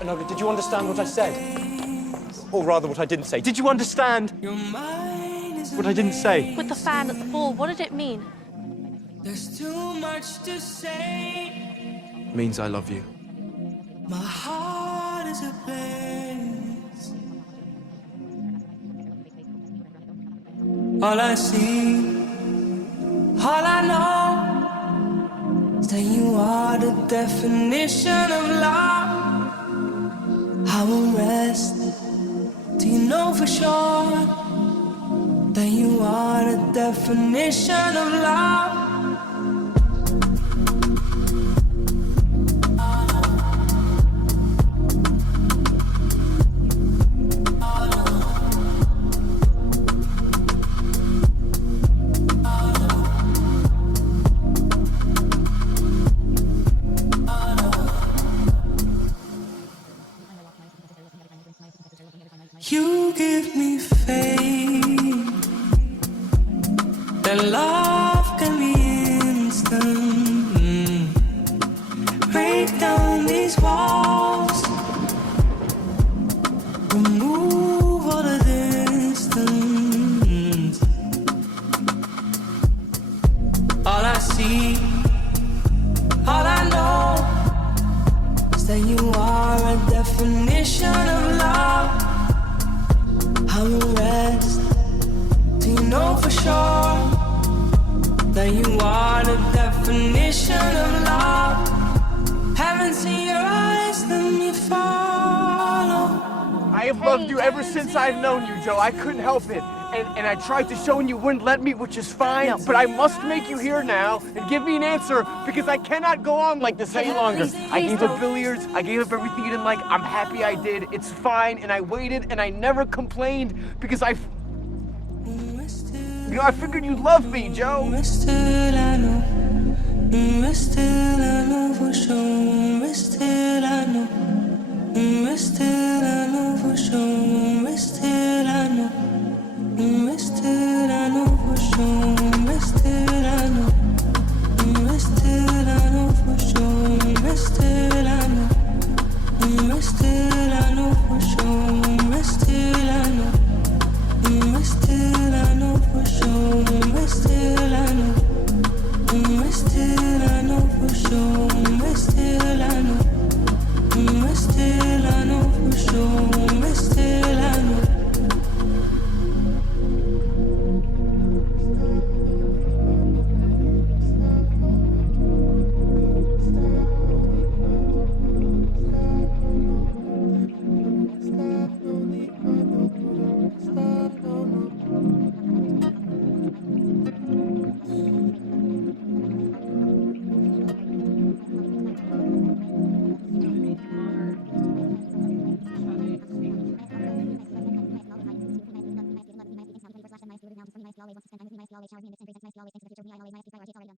Enola, did you understand what I said? Or rather, what I didn't say. Did you understand what I didn't say? With the fan at the ball, what did it mean? There's too much to say. It means I love you. My heart is ablaze. All I see, all I know, is that you are the definition of love. I won't rest till you know for sure that you are the definition of love. You give me faith that love can be instant. Break down these walls, remove all the distance. All I see, all I know, is that you are a definition of love. I will rest till you know for sure that you are the definition of love. Haven't seen your eyes, let me follow. I have loved you ever since I've known you, Joe. I couldn't help it. And I tried to show and you wouldn't let me, which is fine. But I must make you here now and give me an answer because I cannot go on like this any longer. I gave up billiards. I gave up everything you didn't like. I'm happy I did. It's fine. And I waited and I never complained because I figured you loved me, Joe. Still I know for sure. Still I know. Still I know for sure. Still I know. Still I know for sure. Still I know. Still I know for sure. Still I know. Still I know for sure. Still I know. Still I know for sure. Still I know. Still I know for sure. Still I know. Still I know for sure. Still I know. Nice,